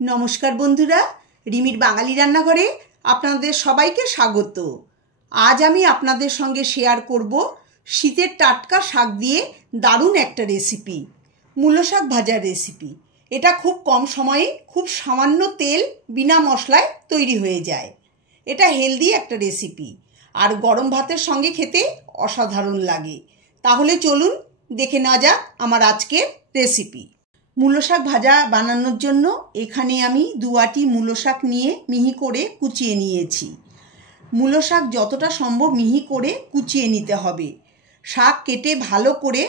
নমস্কার বন্ধুরা, রিমির বাঙালি রান্নাঘরে আপনাদের সবাইকে স্বাগত। আজ আমি আপনাদের সঙ্গে শেয়ার করব শীতের টাটকা শাক দিয়ে দারুণ একটা রেসিপি, মূলো শাক ভাজার রেসিপি। এটা খুব কম সময়ে খুব সামান্য তেল বিনা মশলায় তৈরি হয়ে যায়। এটা হেলদি একটা রেসিপি আর গরম ভাতের সঙ্গে খেতে অসাধারণ লাগে। তাহলে চলুন দেখে নেওয়া যাক আমার আজকের রেসিপি। মূলো শাক ভাজা বানানোর জন্য এখানে আমি 2 আঁটি মূলো শাক নিয়ে মিহি করে কুচিয়ে নিয়েছি। মূলো শাক যতটা সম্ভব মিহি করে কুচিয়ে নিতে হবে। শাক কেটে ভালো করে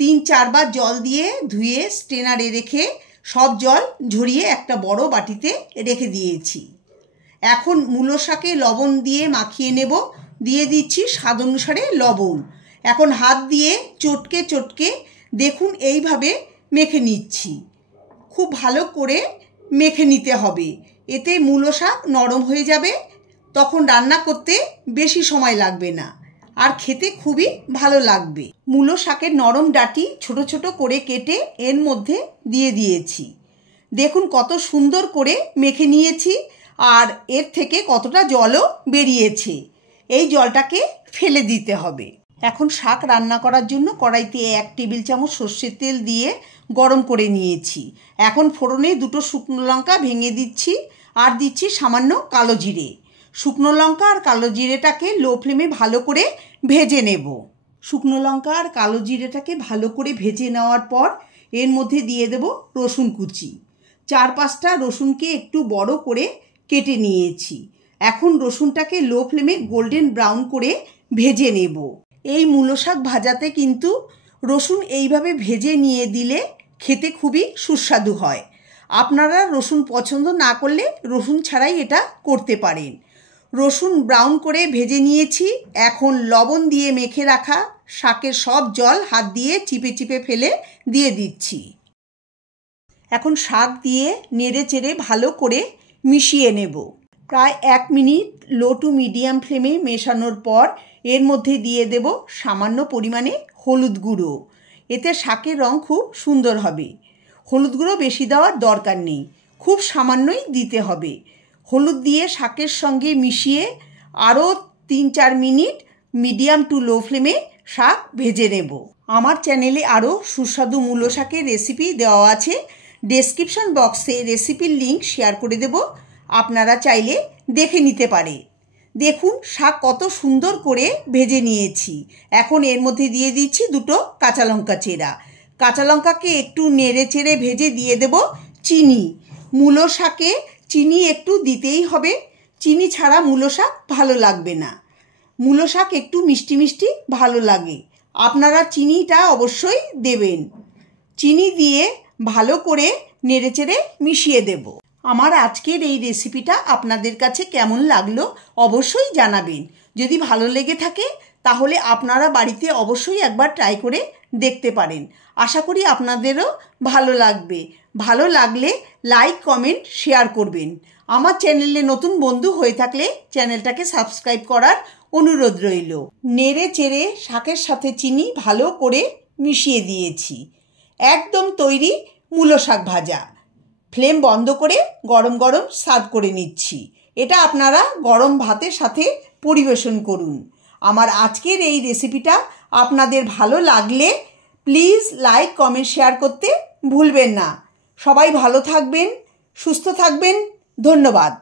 3-4 বার জল দিয়ে ধুয়ে স্ট্রেনারে রেখে সব জল ঝরিয়ে একটা বড় বাটিতে রেখে দিয়েছি। এখন মূলো শাকে লবণ দিয়ে মাখিয়ে নেব। দিয়ে দিচ্ছি স্বাদ অনুসারে লবণ। এখন হাত দিয়ে চটকে চটকে দেখুন এইভাবে মেখে নিচ্ছি। খুব ভালো করে মেখে নিতে হবে, এতে মূলো শাক নরম হয়ে যাবে। তখন রান্না করতে বেশি সময় লাগবে না আর খেতে খুবই ভালো লাগবে। মূলো শাকের নরম ডাঁটি ছোট ছোট করে কেটে এর মধ্যে দিয়ে দিয়েছি। দেখুন কত সুন্দর করে মেখে নিয়েছি আর এর থেকে কতটা জলও বেরিয়েছে। এই জলটাকে ফেলে দিতে হবে। এখন শাক রান্না করার জন্য কড়াইতে 1 টেবিল চামচ সর্ষের তেল দিয়ে গরম করে নিয়েছি। এখন ফোড়নে 2টো শুকনো লঙ্কা ভেঙে দিচ্ছি আর দিচ্ছি সামান্য কালো জিরে। শুকনো লঙ্কা আর কালো জিরেটাকে লো ফ্লেমে ভালো করে ভেজে নেব। শুকনো লঙ্কা আর কালো জিরেটাকে ভালো করে ভেজে নেওয়ার পর এর মধ্যে দিয়ে দেব রসুন কুচি। 4-5টা রসুনকে একটু বড় করে কেটে নিয়েছি। এখন রসুনটাকে লো ফ্লেমে গোল্ডেন ব্রাউন করে ভেজে নেব। এই মূলো শাক ভাজাতে কিন্তু রসুন এইভাবে ভেজে নিয়ে দিলে খেতে খুবই সুস্বাদু হয়। আপনারা রসুন পছন্দ না করলে রসুন ছাড়াই এটা করতে পারেন। রসুন ব্রাউন করে ভেজে নিয়েছি। এখন লবণ দিয়ে মেখে রাখা শাকের সব জল হাত দিয়ে চিপে চিপে ফেলে দিয়ে দিচ্ছি। এখন শাক দিয়ে নেড়ে চেড়ে ভালো করে মিশিয়ে নেব। প্রায় 1 মিনিট লো টু মিডিয়াম ফ্লেমে মেশানোর পর এর মধ্যে দিয়ে দেব সামান্য পরিমাণে হলুদ গুঁড়ো। এতে শাকের রং খুব সুন্দর হবে। হলুদ গুঁড়ো বেশি দেওয়ার দরকার নেই, খুব সামান্যই দিতে হবে। হলুদ দিয়ে শাকের সঙ্গে মিশিয়ে আরও 3-4 মিনিট মিডিয়াম টু লো ফ্লেমে শাক ভেজে নেব। আমার চ্যানেলে আরও সুস্বাদু মূলো শাকের রেসিপি দেওয়া আছে। ডেসক্রিপশন বক্সে রেসিপির লিঙ্ক শেয়ার করে দেব, আপনারা চাইলে দেখে নিতে পারে। দেখুন শাক কত সুন্দর করে ভেজে নিয়েছি। এখন এর মধ্যে দিয়ে দিচ্ছি 2টো কাঁচা লঙ্কা চেরা। কাঁচা লঙ্কাকে একটু নেড়ে চেড়ে ভেজে দিয়ে দেব চিনি। মূলো শাকে চিনি একটু দিতেই হবে, চিনি ছাড়া মূলো শাক ভালো লাগবে না। মূলো শাক একটু মিষ্টি মিষ্টি ভালো লাগে, আপনারা চিনিটা অবশ্যই দেবেন। চিনি দিয়ে ভালো করে নেড়ে চেড়ে মিশিয়ে দেব। আমার আজকের এই রেসিপিটা আপনাদের কাছে কেমন লাগলো অবশ্যই জানাবেন। যদি ভালো লেগে থাকে তাহলে আপনারা বাড়িতে অবশ্যই একবার ট্রাই করে দেখতে পারেন। আশা করি আপনাদেরও ভালো লাগবে। ভালো লাগলে লাইক কমেন্ট শেয়ার করবেন। আমার চ্যানেলে নতুন বন্ধু হয়ে থাকলে চ্যানেলটাকে সাবস্ক্রাইব করার অনুরোধ রইল। নেড়ে চেড়ে শাকের সাথে চিনি ভালো করে মিশিয়ে দিয়েছি। একদম তৈরি মূলো শাক ভাজা। ফ্লেম বন্ধ করে গরম গরম সার্ভ করে নিচ্ছি। এটা আপনারা গরম ভাতের সাথে পরিবেশন করুন। আমার আজকের এই রেসিপিটা আপনাদের ভালো লাগলে প্লিজ লাইক কমেন্ট শেয়ার করতে ভুলবেন না। সবাই ভালো থাকবেন, সুস্থ থাকবেন। ধন্যবাদ।